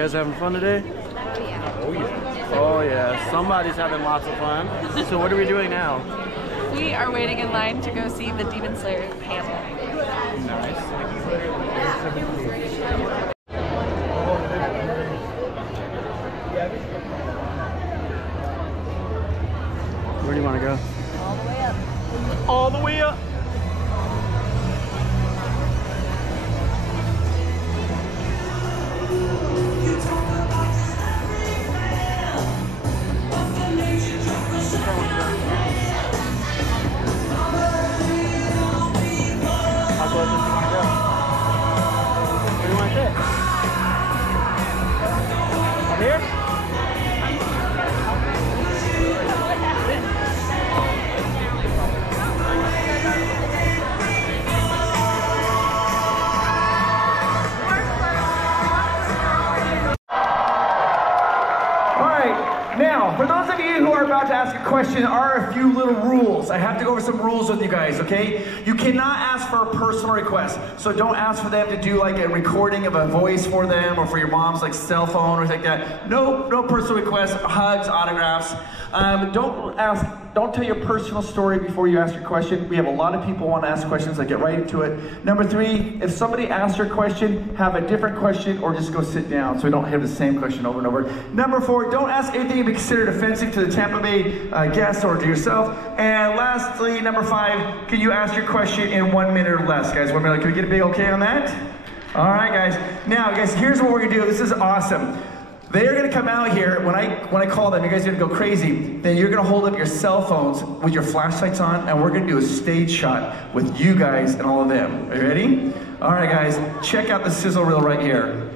guys having fun today? Oh yeah. Oh yeah, somebody's having lots of fun. So what are we doing now? We are waiting in line to go see the Demon Slayer panel. Nice. Where do you want to go? All the way up. All the way up. For those of you who are about to ask a question, there are a few little rules. I have to go over some rules with you guys, okay? You cannot ask for a personal request. So don't ask for them to do like a recording of a voice for them or for your mom's like cell phone or something like that. No personal requests, hugs, autographs. Don't tell your personal story before you ask your question. We have a lot of people who want to ask questions, so get right into it. Number 3, if somebody asks your question, have a different question or just go sit down so we don't have the same question over and over. Number 4, don't ask anything to be considered offensive to the Tampa Bay guests or to yourself. And lastly, number 5, can you ask your question in 1 minute or less, guys? 1 minute, can we get a big okay on that? All right, guys. Now, guys, here's what we're gonna do. This is awesome. They're gonna come out here, when I call them, you guys are gonna go crazy, then you're gonna hold up your cell phones with your flashlights on, and we're gonna do a stage shot with you guys and all of them. Are you ready? All right, guys, check out the sizzle reel right here.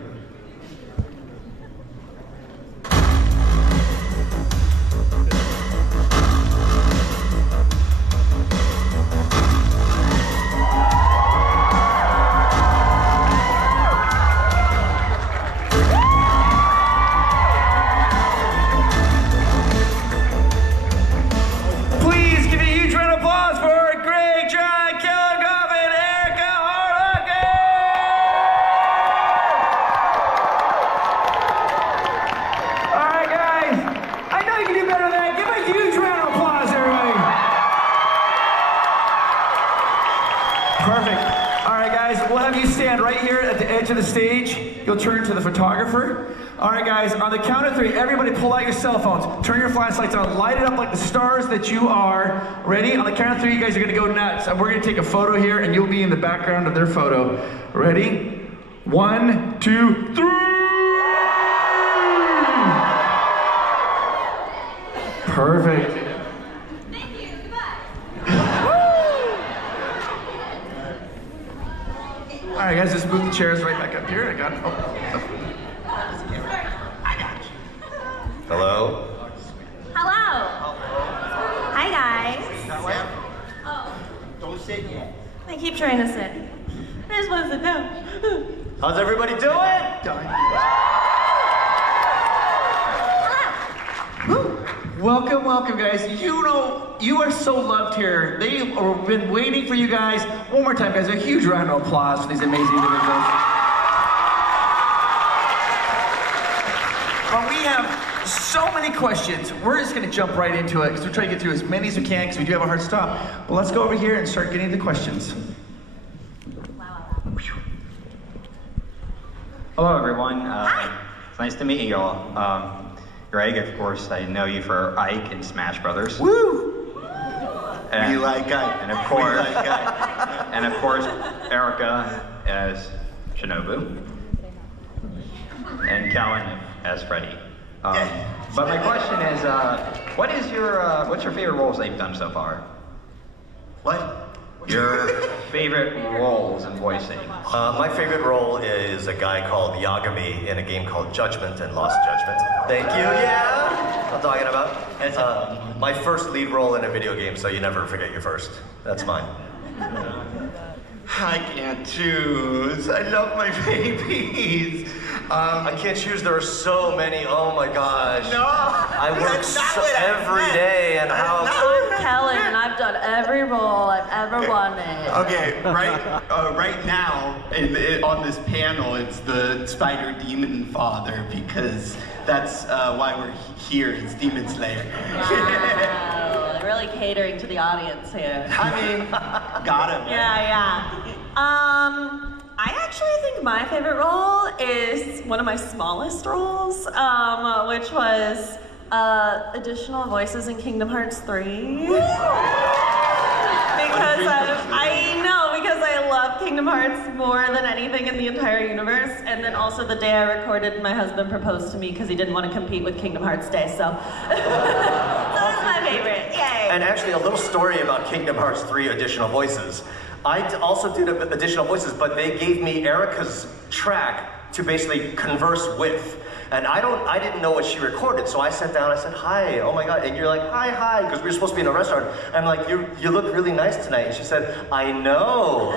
To the stage, you'll turn to the photographer. All right, guys, on the count of 3, everybody pull out your cell phones, turn your flashlights on, light it up like the stars that you are. Ready? On the count of 3, you guys are gonna go nuts, and we're gonna take a photo here, and you'll be in the background of their photo. Ready? 1, 2, 3! Perfect. All right, guys, just move the chairs right back up here. I got it. Oh. I got you. Hello? Hello. Hi, guys. Oh. Don't sit yet. I keep trying to sit. I just want to sit down. How's everybody doing? Hello. Welcome, welcome, guys. You know, you are so loved here. They've been waiting for you guys. One more time, guys, a huge round of applause for these amazing individuals. But we have so many questions. We're just gonna jump right into it because we're trying to get through as many as we can because we do have a hard stop. But let's go over here and start getting the questions. Hello, everyone. Hi. It's nice to meet you all. Greg, of course, I know you for Ike in Smash Brothers. Woo! And, we like Ike. And of course, we like Ike. and of course, Erika as Shinobu, and Kellen as Freddy. But my question is, what's your favorite roles that you've done so far? What? Your favorite roles in voicing? My favorite role is a guy called Yagami in a game called Judgment and Lost Judgment. Thank you, yeah! I'm talking about. My first lead role in a video game, so you never forget your first. That's mine. I can't choose. I love my babies. I can't choose. There are so many. Oh my gosh. No. I work every day, and how? Kellen, and I've done every role I've ever wanted. Okay, right now on this panel, it's the Spider Demon Father because that's why we're here. It's Demon Slayer. Wow, really catering to the audience here. I mean, got him. Yeah. I actually think my favorite role is one of my smallest roles, which was additional voices in Kingdom Hearts 3. Because I love Kingdom Hearts more than anything in the entire universe. And then also the day I recorded, my husband proposed to me because he didn't want to compete with Kingdom Hearts Day, so. That's my favorite, yay. And actually a little story about Kingdom Hearts 3 additional voices. I also did additional voices, but they gave me Erika's track to basically converse with. And I didn't know what she recorded, so I sat down, I said, hi, oh my God, and you're like, hi, because we were supposed to be in a restaurant. I'm like, you look really nice tonight. And she said, I know.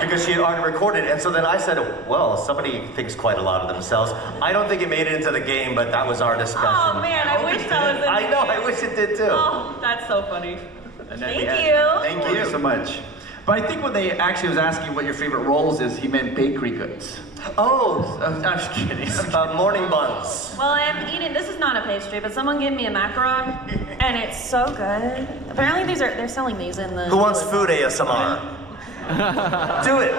Because she had already recorded, and so then I said, well, somebody thinks quite a lot of themselves. I don't think it made it into the game, but that was our discussion. Oh man, I wish that was in I know, I wish it did too. Oh, that's so funny. Thank you so much. But I think when they actually was asking what your favorite roles is, he meant bakery goods. Oh, I'm just kidding. Morning buns. Well, I'm eating, this is not a pastry, but someone gave me a macaron, and it's so good. Apparently they're selling these in the... Who wants food ASMR? Do it.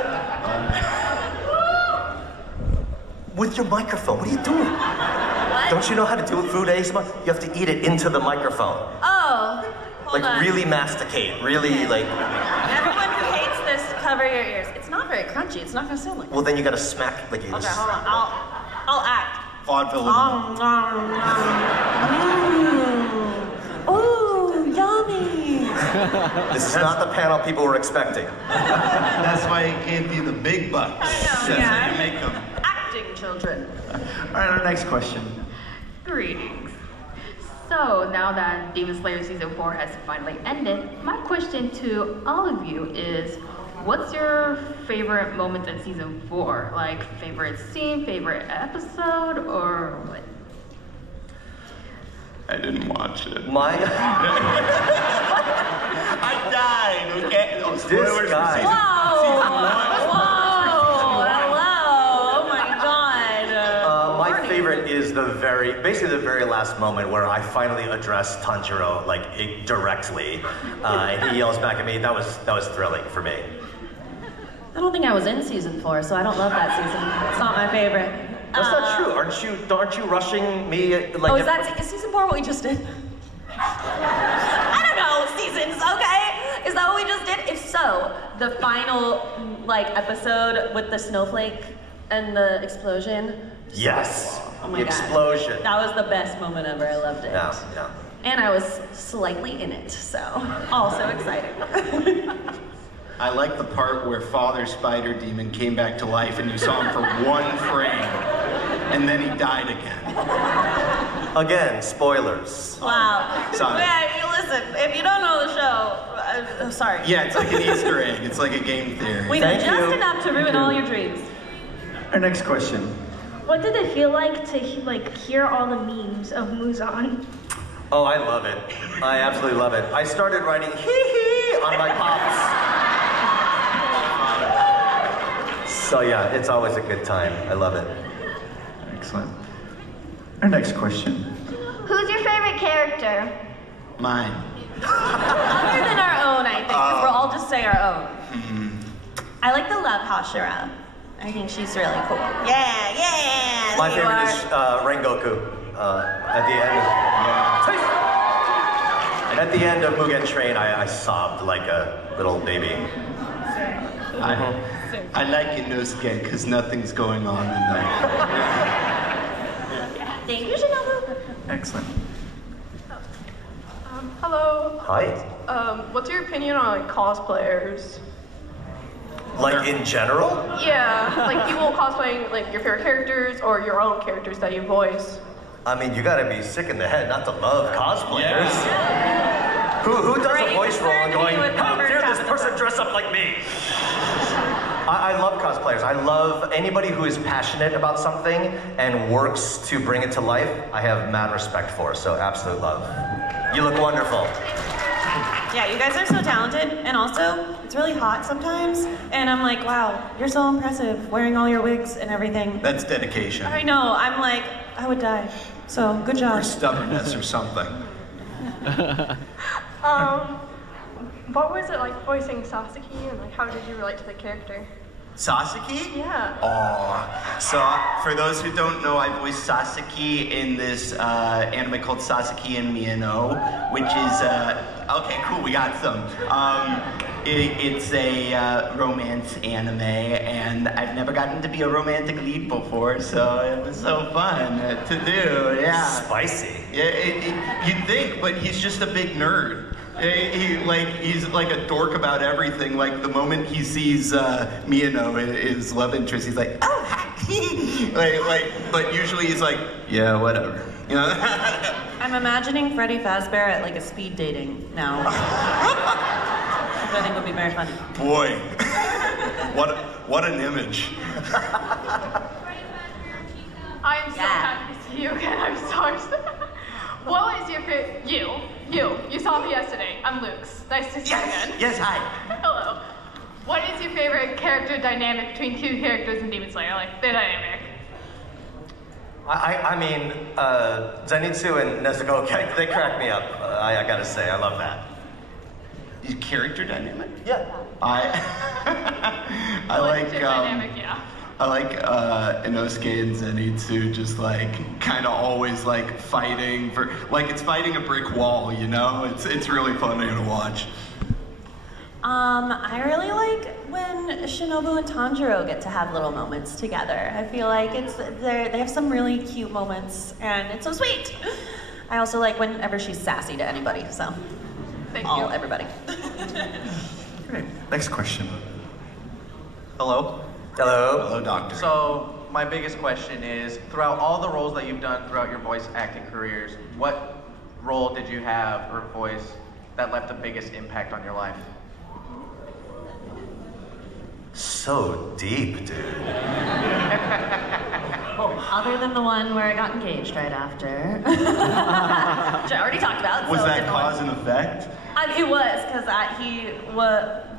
With your microphone, what are you doing? What? Don't you know how to do food ASMR? You have to eat it into the microphone. Oh, hold on. Really masticate, really like... Everyone who hates this, cover your ears. It's not very crunchy, it's not gonna sound like... Well, then you gotta smack like you... Okay, hold on, I'll act. Vaudeville. Ooh, yummy. This is not the panel people were expecting. That's why he gave you the big bucks. I know, That's yeah. how you make them. Acting children. All right, our next question. Greetings. So now that Demon Slayer Season 4 has finally ended, my question to all of you is, what's your favorite moment in Season 4? Like, favorite scene, favorite episode, or what? I didn't watch it. My... I died, okay? Oh, spoilers for This guy. season one. My favorite is basically the very last moment where I finally address Tanjiro directly, and he yells back at me. That was thrilling for me. I don't think I was in season 4, so I don't love that season. It's not my favorite. That's not true. Aren't you rushing me? Like, is season 4 what we just did? I don't know, seasons, okay? Is that what we just did? If so, the final episode with the snowflake and the explosion. Yes. Oh my explosion. God. That was the best moment ever. I loved it. Yeah. And I was slightly in it, so also exciting. I like the part where Father Spider Demon came back to life and you saw him for one frame, and then he died again. Again, spoilers. Wow. Sorry. Yeah, listen, if you don't know the show, I'm sorry. Yeah, it's like an Easter egg. It's like a game theory. We know just enough to ruin all your dreams. Our next question. What did it feel like to hear all the memes of Muzan? Oh, I love it. I absolutely love it. I started writing hee-hee on my pops. So yeah, it's always a good time. I love it. Excellent. Our next question. Who's your favorite character? Mine. Other than our own, I think, because we're all just saying our own. I like the love Hashira. I think she's really cool. Yeah. My favorite is Rengoku. At the end of Mugen Train, I sobbed like a little baby. I like Inosuke because nothing's going on tonight. Thank you, Shinobu. Excellent. Hello. Hi. What's your opinion on cosplayers? Like in general? Yeah, like people cosplaying like your favorite characters or your own characters that you voice. I mean, you gotta be sick in the head not to love cosplayers. Yeah. Who does a voice roll and going, how dare this person dress up like me? I love cosplayers. I love anybody who is passionate about something and works to bring it to life. I have mad respect for, so absolute love. You look wonderful. Yeah, you guys are so talented, and also, it's really hot sometimes, and I'm like, wow, you're so impressive, wearing all your wigs and everything. That's dedication. I know, I'm like, I would die. So, good job. Or stubbornness or something. What was it like voicing Sasaki, and like how did you relate to the character? Sasaki? Yeah. Oh, so for those who don't know, I voiced Sasaki in this anime called Sasaki and Miyano, which is, okay, cool, we got some. It's a romance anime, and I've never gotten to be a romantic lead before, so it was so fun to do, yeah. Spicy. Yeah, you'd think, but he's just a big nerd. He's like a dork about everything. Like the moment he sees Miyano, his love interest, he's like, oh, hi. But usually he's like, yeah, whatever. You know? I'm imagining Freddy Fazbear at like a speed dating now. Which I think would be very funny. Boy, what an image. I am so happy to see you again. I'm sorry. What is your favorite? You saw me yesterday. I'm Luke's. Nice to see you again. Yes, hi. Hello. What is your favorite character dynamic between two characters in Demon Slayer? Like, the dynamic. I mean, Zenitsu and Nezuko, they crack me up. I gotta say, I love that. Your character dynamic? Yeah. I like, dynamic, yeah. I like Inosuke and Zenitsu just like kind of always like fighting for, like it's fighting a brick wall, you know? It's really funny to watch. I really like when Shinobu and Tanjiro get to have little moments together. I feel like they have some really cute moments, and it's so sweet. I also like whenever she's sassy to anybody, so. Thank you. Everybody. Great. Next question. Hello. Hello. Hello, doctor. So, my biggest question is, throughout all the roles that you've done throughout your voice acting careers, what role did you have or voice that left the biggest impact on your life? So deep, dude. Other than the one where I got engaged right after. Which I already talked about. Was so that cause and effect? It was, because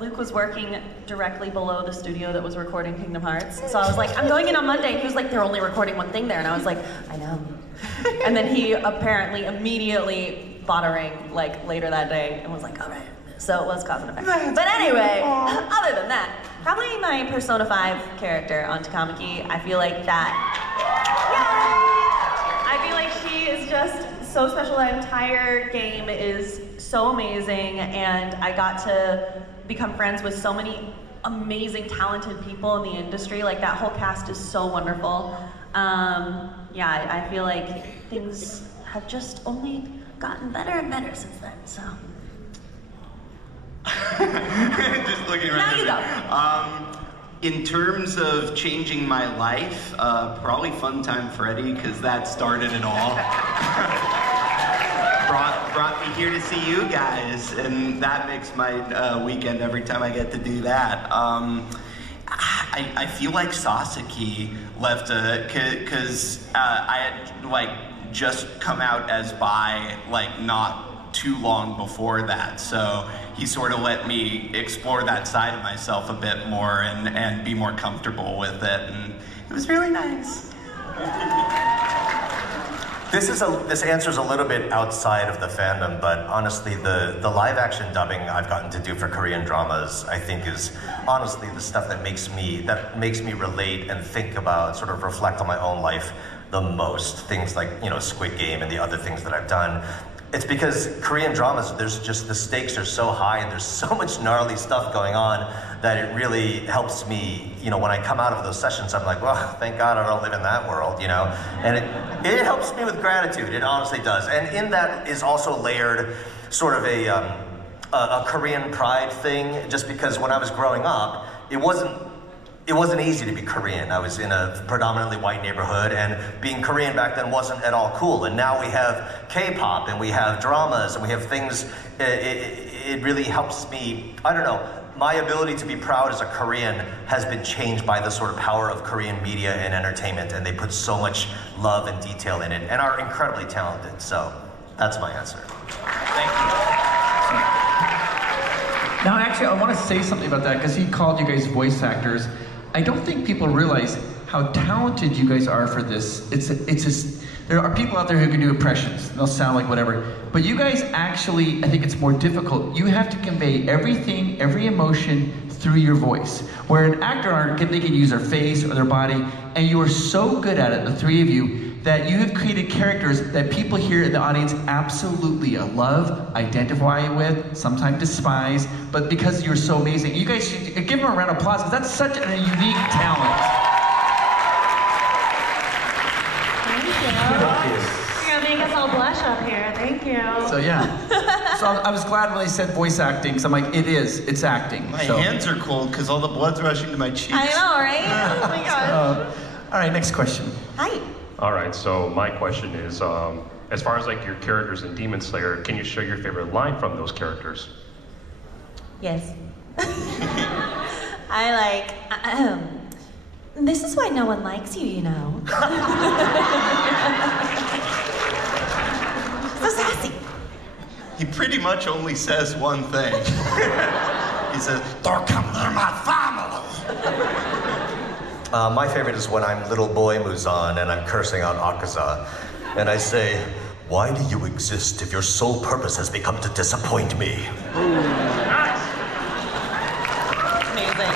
Luke was working directly below the studio that was recording Kingdom Hearts. So I was like, I'm going in on Monday. He was like, they're only recording one thing there. And I was like, I know. And then he apparently immediately bought a ring like later that day and was like, all right. So it was cause and effect. But anyway, other than that, probably my Persona 5 character on Takamaki. I feel like that, yay! I feel like she is just so special. That entire game is so amazing, and I got to become friends with so many amazing, talented people in the industry. Like, that whole cast is so wonderful. Yeah, I feel like things have just only gotten better and better since then, so. Just looking around. Now you go. In terms of changing my life, probably Funtime Freddy, because that started it all. brought me here to see you guys, and that makes my weekend every time I get to do that. I feel like Sasaki left because I had like just come out as bi like not too long before that, so he sort of let me explore that side of myself a bit more and be more comfortable with it, and it was really nice. This answer's a little bit outside of the fandom, but honestly, the live action dubbing I've gotten to do for Korean dramas, I think, is honestly the stuff that makes me relate and think about, sort of reflect on my own life the most. Things like, you know, Squid Game and the other things that I've done. It's because Korean dramas, there's just, the stakes are so high and there's so much gnarly stuff going on that it really helps me, you know, when I come out of those sessions, I'm like, well, thank God I don't live in that world, you know? And it helps me with gratitude, it honestly does. And in that is also layered sort of a Korean pride thing, just because when I was growing up, it wasn't easy to be Korean. I was in a predominantly white neighborhood, and being Korean back then wasn't at all cool. And now we have K-pop, and we have dramas, and we have things. It really helps me, I don't know, my ability to be proud as a Korean has been changed by the sort of power of Korean media and entertainment, and they put so much love and detail in it, and are incredibly talented. So that's my answer. Thank you. Now, actually, I want to say something about that because he called you guys voice actors. I don't think people realize how talented you guys are for this. There are people out there who can do impressions. They'll sound like whatever. But you guys actually, I think it's more difficult. You have to convey everything, every emotion through your voice. Where an actor, they can use their face or their body, and you are so good at it, the three of you, that you have created characters that people here in the audience absolutely love, identify with, sometimes despise, but because you're so amazing. You guys should give them a round of applause, because that's such a unique talent. You're gonna make us all blush up here. Thank you. So yeah. So I was glad when they said voice acting, because I'm like, it's acting. My hands are cold because all the blood's rushing to my cheeks. I know, right? Oh my gosh. All right, next question. Hi. All right, so my question is, as far as like your characters in Demon Slayer, can you share your favorite line from those characters? Yes. I like, this is why no one likes you, you know. So sassy. He pretty much only says one thing. He says, "Don't come near my family." My favorite is when I'm little boy Muzan and I'm cursing on Akaza. And I say, "Why do you exist if your sole purpose has become to disappoint me?" Amazing.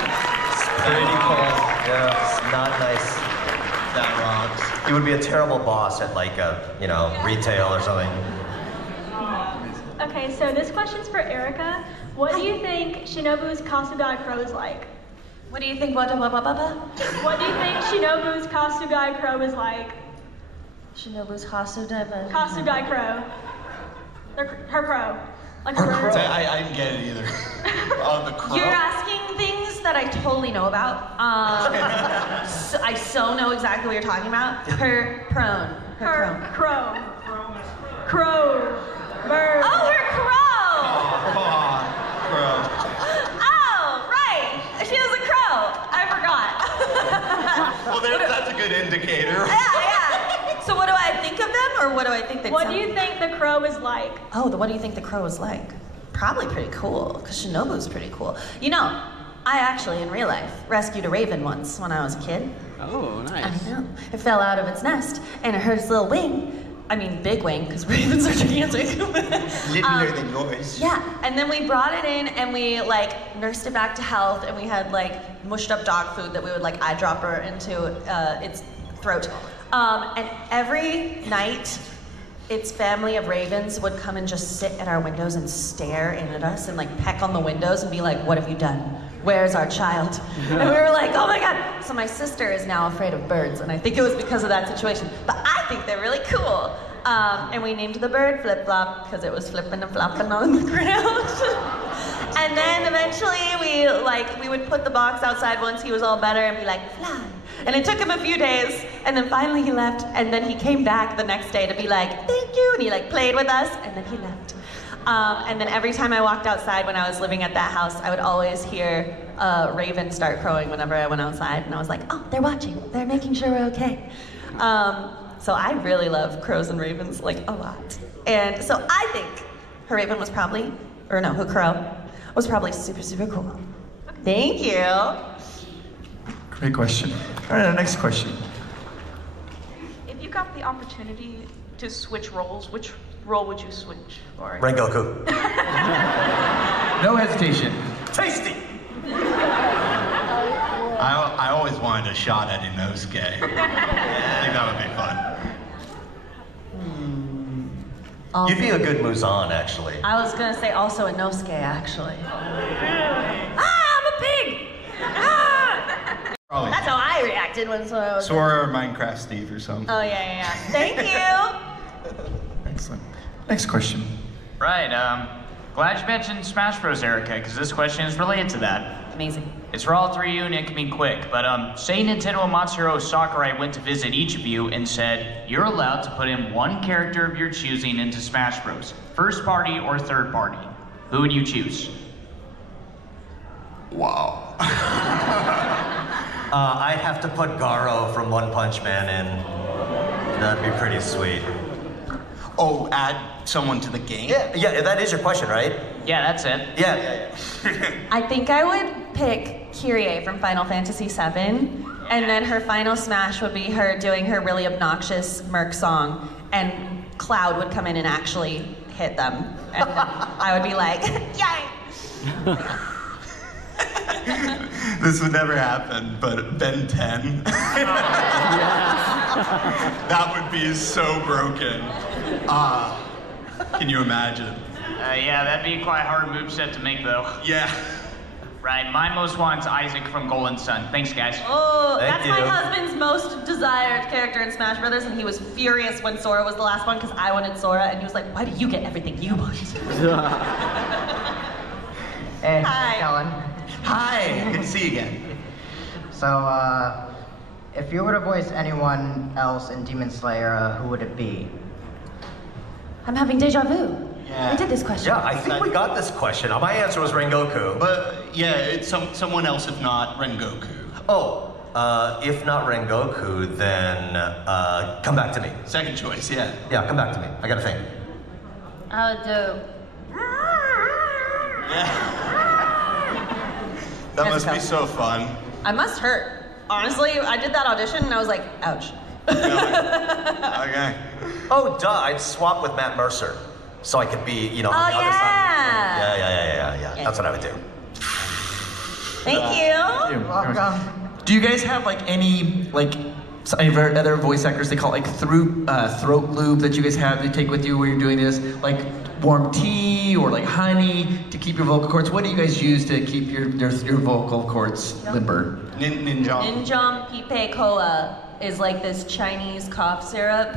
Pretty cool. Yeah, it's not nice. That rocks. He would be a terrible boss at like a, retail or something. Okay, so this question's for Erika. What do you think Shinobu's Kasugai Crow is like? What do you think? What do you think Shinobu's Kasugai Crow is like? Shinobu's Kasugai Crow. Her crow. Like a bird. I didn't get it either. Oh, the crow? You're asking things that I totally know about. I so know exactly what you're talking about. Her crone. Her crow. Crow. Bird. Oh, her crow! Crow. Oh, right. She was a crow. I forgot. Well, that's a good indicator. Yeah. So what do I think of them, or what do I think they What do you think the crow is like? Oh, what do you think the crow is like? Probably pretty cool, because Shinobu's pretty cool. You know, I actually, in real life, rescued a raven once when I was a kid. Oh, nice. I know. It fell out of its nest, and it hurt its little wing. I mean, big wing, because ravens are gigantic. Littler than yours. Yeah, and then we brought it in, and we, nursed it back to health, and we had, mushed up dog food that we would, eyedropper her into its throat. And every night, its family of ravens would come and just sit at our windows and stare in at us and, peck on the windows and be like, "What have you done? Where's our child?" And we were like, "Oh my God." So my sister is now afraid of birds, and I think it was because of that situation. But I think they're really cool. And we named the bird Flip Flop because it was flipping and flopping on the ground. And then eventually we would put the box outside once he was all better and be like, "Fly." And it took him a few days, and then finally he left, and then he came back the next day to be like, "Thank you," and he played with us, and then he left. And then every time I walked outside when I was living at that house, I would always hear a raven start crowing whenever I went outside, and I was like, "Oh, they're watching. They're making sure we're okay." So I really love crows and ravens, a lot. And so I think her raven was probably, her crow was probably super, super cool. Thank you. Great question. All right, next question. If you got the opportunity to switch roles, which role would you switch for? Rengoku. No hesitation. Tasty! I always wanted a shot at Inosuke. I think that would be fun. You'd be a good Muzan, actually. I was gonna say also a Inosuke, actually. I'm a pig! Probably. That's how I reacted when I was... Sora or Minecraft Steve or something. Oh, yeah. Thank you! Excellent. Next question. Right, glad you mentioned Smash Bros, Erika, because this question is related to that. Amazing. It's for all three of you, and it can be quick, but say Nintendo and Matsuro Sakurai went to visit each of you and said, "You're allowed to put in one character of your choosing into Smash Bros, first party or third party. Who would you choose?" Wow. I'd have to put Garo from One Punch Man in. That'd be pretty sweet. Oh, add someone to the game? Yeah, that is your question, right? Yeah, that's it. Yeah. I think I would pick Kyrie from Final Fantasy VII, and then her final smash would be her doing her really obnoxious Merc song, and Cloud would come in and actually hit them, and then I would be like, yay! This would never happen, but Ben 10. That would be so broken. Can you imagine? Yeah, that'd be quite a hard moveset to make, though. Yeah. Right, my most want's Isaac from Golden Sun. Thanks, guys. Oh, Thank that's you. my husband's most desired character in Smash Brothers, and he was furious when Sora was the last one because I wanted Sora, and he was like, why do you get everything you want? Hey, Hi. Kellen. Hi, good to see you again. So, if you were to voice anyone else in Demon Slayer, who would it be? I'm having deja vu. Yeah. We did this question. Yeah, I think we got this question. My answer was Rengoku. But yeah, it's someone else if not Rengoku. Oh, if not Rengoku, then come back to me. Second choice, yeah. Yeah, come back to me. I gotta think. I would do. That must be so fun. I must hurt. Honestly, I did that audition and I was like, ouch. Okay. Oh, duh, I'd swap with Matt Mercer. So I could be, on the other side. Yeah. That's what I would do. Thank you. Welcome. Do you guys have any other voice actors they call throat lube that you guys have to take with you when you're doing this? Like warm tea or like honey to keep your vocal cords? What do you guys use to keep your vocal cords limber? Ninjom Pipe Cola is like this Chinese cough syrup,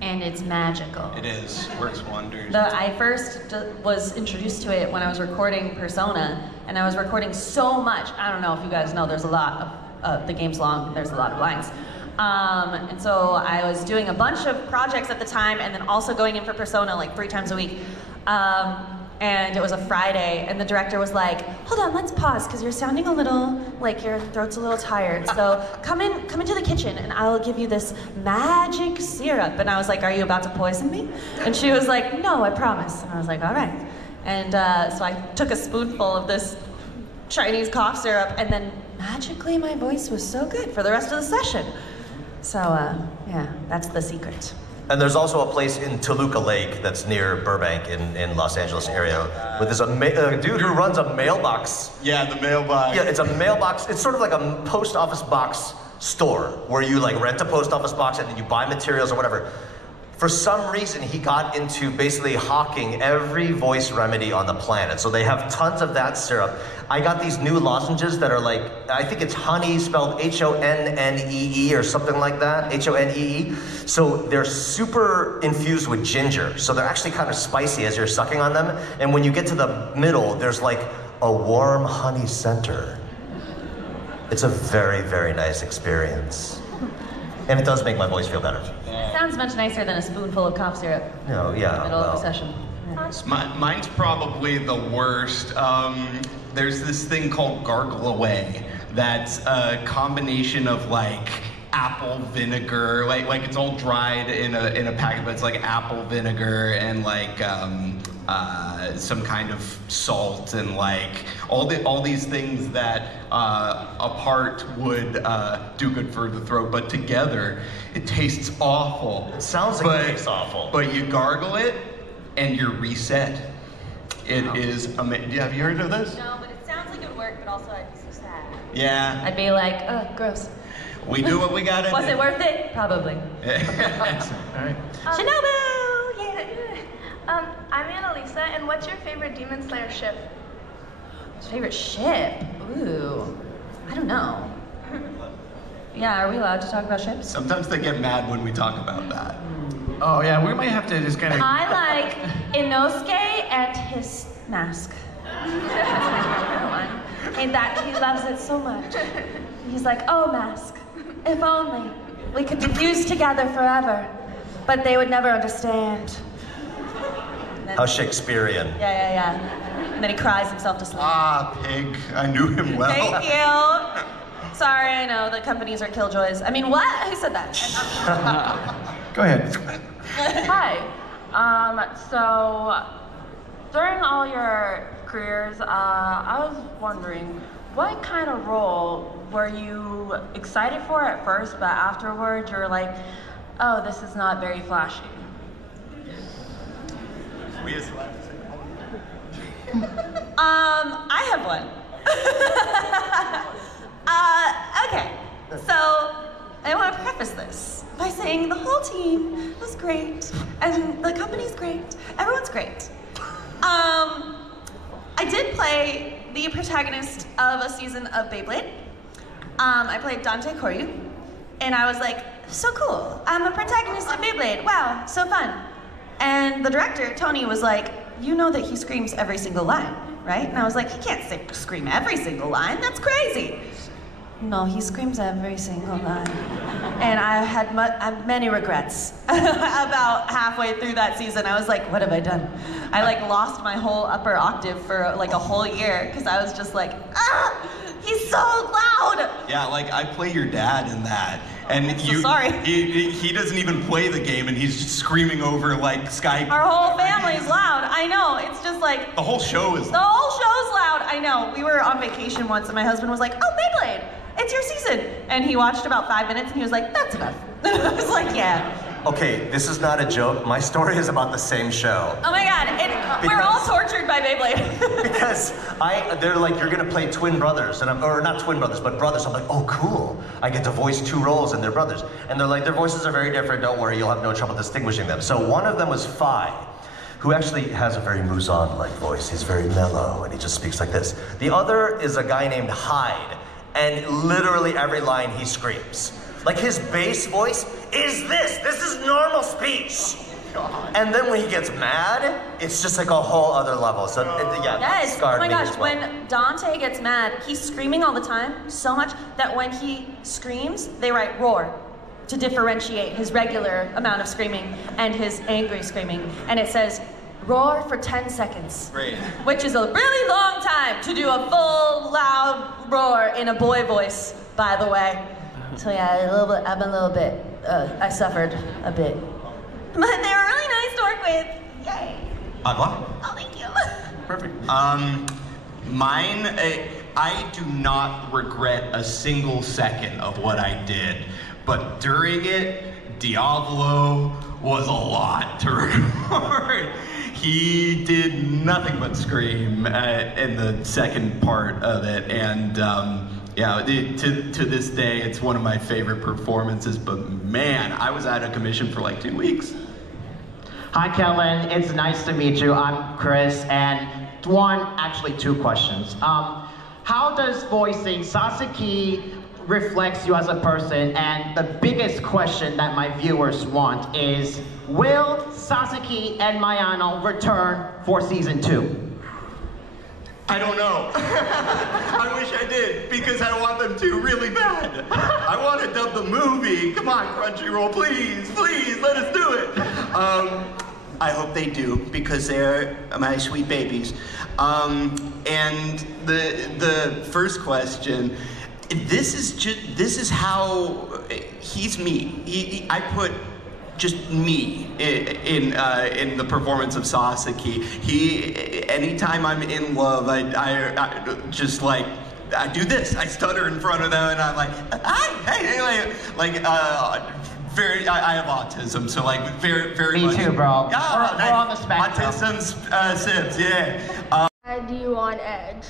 and it's magical. It is. Works wonders. I first was introduced to it when I was recording Persona, and I was recording so much. I don't know if you guys know, there's a lot of, the game's long, there's a lot of lines. And so I was doing a bunch of projects at the time, and then also going in for Persona like 3 times a week. And it was a Friday, and the director was like, hold on, let's pause, because you're sounding a little, like your throat's a little tired. So come into the kitchen, and I'll give you this magic syrup. And I was like, are you about to poison me? And she was like, no, I promise. And I was like, all right. And so I took a spoonful of this Chinese cough syrup, and then magically my voice was so good for the rest of the session. So, yeah, that's the secret. And there's also a place in Toluca Lake that's near Burbank in Los Angeles area with this dude who runs a mailbox. Yeah, the mailbox. Yeah, it's a mailbox. It's sort of like a post office box store where you rent a post office box and then you buy materials or whatever. For some reason, he got into basically hawking every voice remedy on the planet. So they have tons of that syrup. I got these new lozenges that are I think it's honey spelled H-O-N-N-E-E or something like that, H-O-N-E-E. So they're super infused with ginger. So they're actually kind of spicy as you're sucking on them. And when you get to the middle, there's a warm honey center. It's a very, very nice experience. And it does make my voice feel better. Sounds much nicer than a spoonful of cough syrup. No, yeah. In the middle of the session. Mine's probably the worst. There's this thing called Gargle Away that's a combination of apple vinegar, like it's all dried in a packet, but it's like apple vinegar and some kind of salt and all these things that apart would do good for the throat, but together it tastes awful. It sounds like it tastes awful. But you gargle it and you're reset. It is amazing. Have you heard of this? No, but it sounds like it would work, but also I'd be so sad. Yeah. I'd be like, ugh, gross. We do what we gotta do. Was it worth it? Probably. All right. Shinobu! I'm Annalisa, and what's your favorite Demon Slayer ship? Favorite ship? Ooh, I don't know. Yeah, are we allowed to talk about ships? Sometimes they get mad when we talk about that. Oh yeah, we might have to just kind of... I like Inosuke and his mask. He loves it so much. He's like, oh, mask, if only we could be fused together forever, but they would never understand. How Shakespearean. Yeah. And then he cries himself to sleep. Ah, pig. I knew him well. Thank you. Sorry, I know the companies are killjoys. I mean, what? Who said that? Go ahead. Hi. So during all your careers, I was wondering, what kind of role were you excited for at first, but afterwards you're like, oh, this is not very flashy? I have one. Okay, so I want to preface this by saying the whole team was great, and the company's great, everyone's great. I did play the protagonist of a season of Beyblade. I played Dante Koryu, and I was like, so cool, I'm a protagonist of Beyblade, wow, so fun. And the director, Tony, was like, you know that he screams every single line, right? And I was like, he can't scream every single line, that's crazy. No, he screams every single line. And I had many regrets. About halfway through that season, I was like, what have I done? I like lost my whole upper octave for like a whole year, because I was just like, ah, he's so loud. Yeah, like I play your dad in that. And so sorry. He doesn't even play the game, and he's just screaming over like Skype. Our whole family's loud. I know. It's just like the whole show is. The whole show's loud. I know. We were on vacation once, and my husband was like, "Oh, Beyblade, it's your season," and he watched about 5 minutes, and he was like, "That's enough." I was like, "Yeah." Okay, this is not a joke. My story is about the same show. Oh my God, we're all tortured by Beyblade. Because they're like, you're gonna play twin brothers, and or not twin brothers, but brothers. I'm like, oh cool. I get to voice 2 roles and they're brothers. And they're like, their voices are very different, don't worry, you'll have no trouble distinguishing them. So one of them was Phi, who actually has a very Muzan-like voice. He's very mellow, and he just speaks like this. The other is a guy named Hyde, and literally every line he screams. Like his bass voice is this. This is normal speech. And then when he gets mad, it's just like a whole other level. So yeah, yes. Scarred Oh my me gosh, as well. when Dante gets mad, he's screaming all the time, so much that when he screams, they write roar to differentiate his regular amount of screaming and his angry screaming. And it says, roar for 10 seconds. Great. Which is a really long time to do a full, loud roar in a boy voice, by the way. So yeah, I suffered a bit. But they were really nice to work with. Yay. Agua? Oh, thank you. Perfect. Mine, I do not regret a single second of what I did, but during it, Diablo was a lot to record. He did nothing but scream in the second part of it, and yeah, to this day, it's one of my favorite performances, but man, I was out of commission for like 2 weeks. Hi, Kellen. It's nice to meet you. I'm Chris, and actually 2 questions. How does voicing Sasaki reflects you as a person? And the biggest question that my viewers want is, will Sasaki and Mayano return for season 2? I don't know. I wish I did, because I want them to really bad. I want to dub the movie. Come on, Crunchyroll, please, please, let us do it. I hope they do, because they're my sweet babies. And the first question, this is how he's me. I put just me in the performance of Sasaki. Anytime I'm in love, I just like, I do this. I stutter in front of them, and I'm like, hi, hey, I have autism, so like very much. Me too, bro. Yeah, we're on the spectrum. Autism sims, yeah. Had you on edge?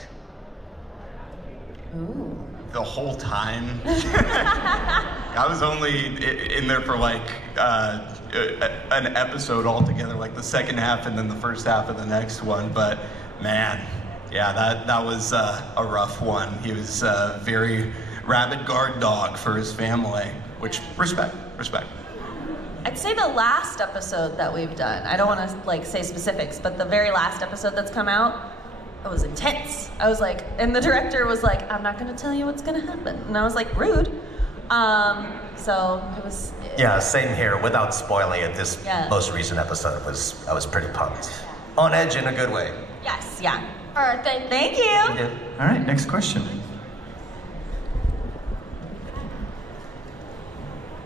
Ooh. The whole time. I was only in there for like an episode altogether, like the second half and then the first half of the next one. But man, yeah, that was a rough one. He was a very rabid guard dog for his family, which respect. I'd say the last episode that we've done, I don't want to like say specifics, but the very last episode that's come out, it was intense. I was like, and the director was like, I'm not going to tell you what's going to happen. And I was like, rude. So it was... Yeah, same here. Without spoiling it, this most recent episode I was pretty pumped. On edge in a good way. Yes, yeah. All right, thank you. All right, next question.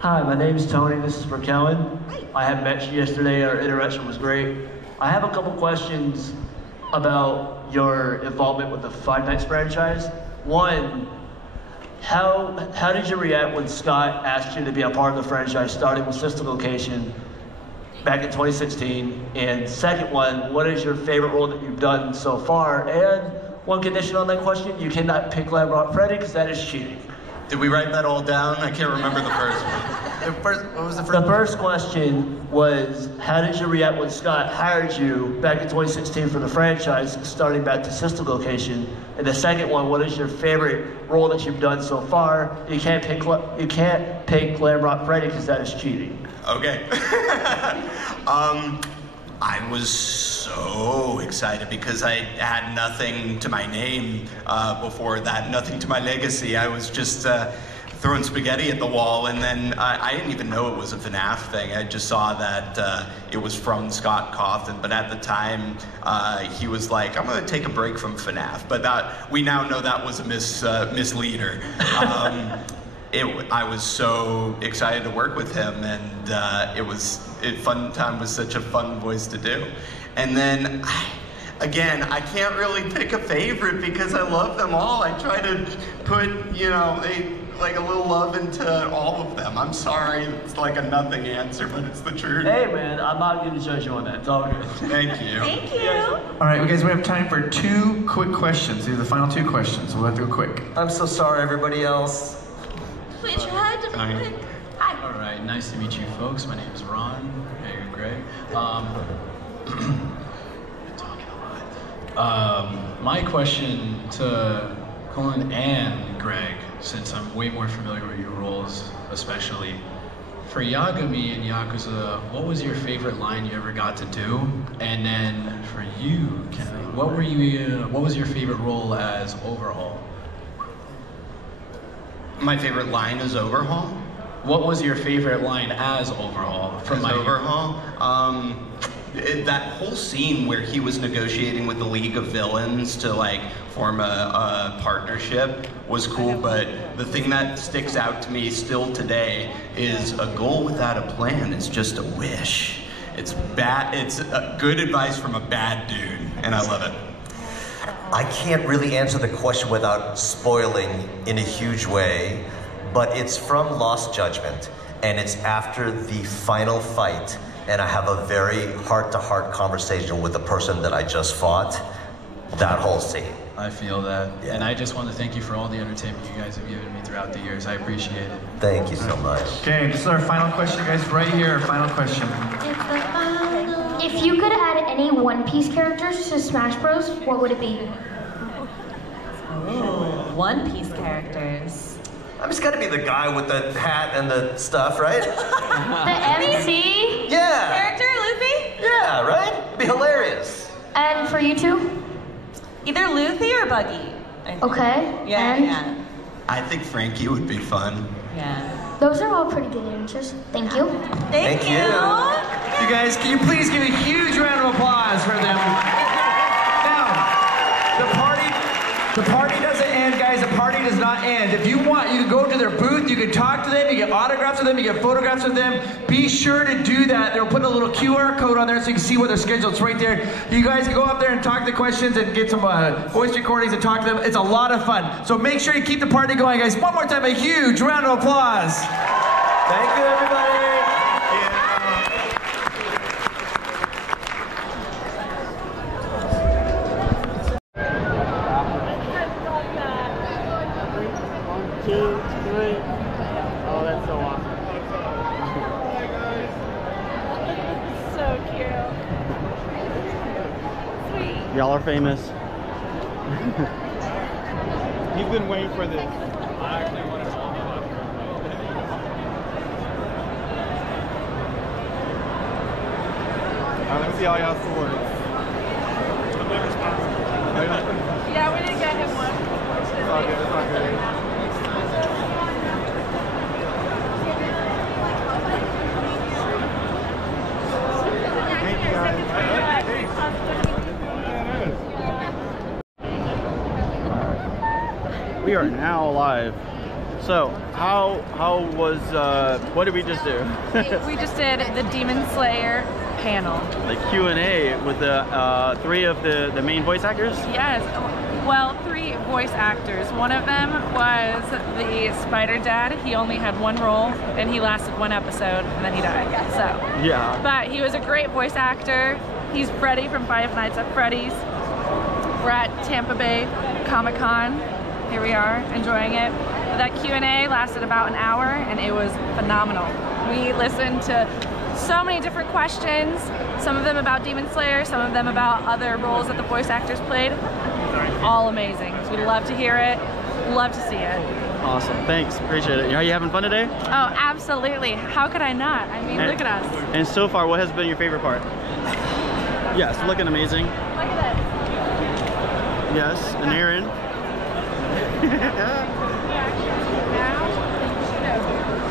Hi, my name's Tony. This is for Kellen. I had met you yesterday. Our interaction was great. I have a couple questions. about your involvement with the Five Nights franchise. One, how did you react when Scott asked you to be a part of the franchise, starting with System Location back in 2016? And second one, what is your favorite role that you've done so far? And one condition on that question, you cannot pick Lamrock Freddy because that is cheating. Did we write that all down? I can't remember the first one. What was the first? The first question was, how did you react when Scott hired you back in 2016 for the franchise, starting back to System Location? And the second one, what is your favorite role that you've done so far? You can't pick Lamrock Freddy because that is cheating. Okay. I was so excited because I had nothing to my name before that, nothing to my legacy. I was just throwing spaghetti at the wall, and then I didn't even know it was a FNAF thing. I just saw that it was from Scott Cawthon, but at the time he was like, I'm gonna take a break from FNAF, but we now know that was a misleader. I was so excited to work with him, and Fun Time was such a fun voice to do. And then, again, I can't really pick a favorite because I love them all. I try to put, like a little love into all of them. I'm sorry, it's like a nothing answer, but it's the truth. Hey man, I'm not going to judge you on that. It's all good. Thank you. Thank you. All right, guys, we have time for 2 quick questions. These are the final 2 questions. We'll have to go quick. I'm so sorry, everybody else. Put your head to Hi. Hi. All right, nice to meet you folks. My name is Ron. Hey, you're Greg. My question to Colin and Greg, since I'm way more familiar with your roles, especially for Yagami and Yakuza, what was your favorite line you ever got to do? And then for you, Ken, what was your favorite role as Overhaul? My favorite line is Overhaul. What was your favorite line as Overhaul? Overhaul? That whole scene where he was negotiating with the League of Villains to form a partnership was cool, but the thing that sticks out to me still today is a goal without a plan is just a wish. It's bad. It's good advice from a bad dude, and I love it. I can't really answer the question without spoiling in a huge way, but it's from Lost Judgment, and it's after the final fight, and I have a very heart-to-heart conversation with the person that I just fought. That whole scene. I feel that, yeah. And I just want to thank you for all the entertainment you guys have given me throughout the years. I appreciate it. Thank you so much. Okay, this is our final question, guys. Right here, final question. If you could add any One Piece characters to Smash Bros, what would it be? Ooh, One Piece characters. I'm just gotta be the guy with the hat and the stuff, right? The MC? Yeah. Character, Luffy? Yeah, right? It'd be hilarious. And for you two? Either Luffy or Buggy. Okay. Yeah, and? yeah. I think Frankie would be fun. Yeah. Those are all pretty good answers. Thank you. Thank you. You guys, can you please give a huge round of applause for them? Now, the party doesn't end, guys. The party does not end. If you want, you can go to their booth, you can talk to them, you get autographs with them, you get photographs with them. Be sure to do that. They're putting a little QR code on there so you can see what their schedule is right there. You guys can go up there and talk the questions and get some voice recordings and talk to them. It's a lot of fun. So make sure you keep the party going, guys. One more time, a huge round of applause. Thank you, everybody. Y'all are famous. He's been waiting for this. I actually want to know. Let me see all y'all scores. Yeah, we didn't get him one. It's all good, it's all good. Thank you guys. We are now live. So, how was, what did we just do? We just did the Demon Slayer panel. The Q&A with the 3 of the main voice actors? Yes, well, 3 voice actors. One of them was the Spider Dad. He only had 1 role, and he lasted 1 episode, and then he died, so. Yeah. But he was a great voice actor. He's Freddy from Five Nights at Freddy's. We're at Tampa Bay Comic-Con. Here we are, enjoying it. That Q&A lasted about an hour, and it was phenomenal. We listened to so many different questions, some of them about Demon Slayer, some of them about other roles that the voice actors played. All amazing. So we love to hear it, love to see it. Awesome, thanks, appreciate it. Are you having fun today? Oh, absolutely. How could I not? I mean, look at us. And so far, what has been your favorite part? Yes, looking amazing. Look at this. Yes, and Aaron.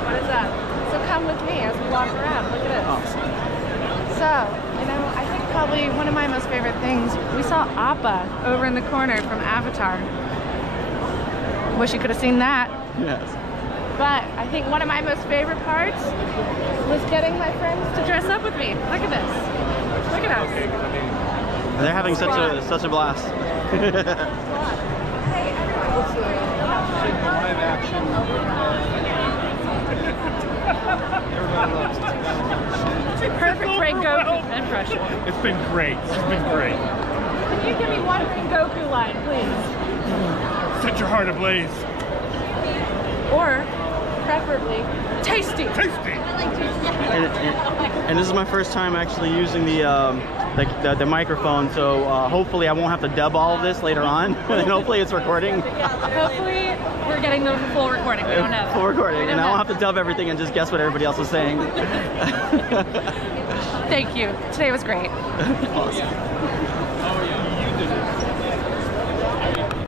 What is up? So come with me as we walk around. Look at this. Awesome. So, you know, I think probably one of my most favorite things, we saw Appa over in the corner from Avatar. Wish you could have seen that. Yes. But I think one of my most favorite parts was getting my friends to dress up with me. Look at this. Look at us. They're having such a blast. Live action. Perfect Goku impression. It's been great. It's been great. Can you give me one Goku line, please? Set your heart ablaze. Or, preferably, tasty. Tasty. And this is my first time actually using the microphone, so hopefully I won't have to dub all of this later on. And hopefully it's recording. Hopefully we're getting the full recording. We don't know. Full recording, and I won't have to dub everything and just guess what everybody else is saying. Thank you. Today was great. Awesome.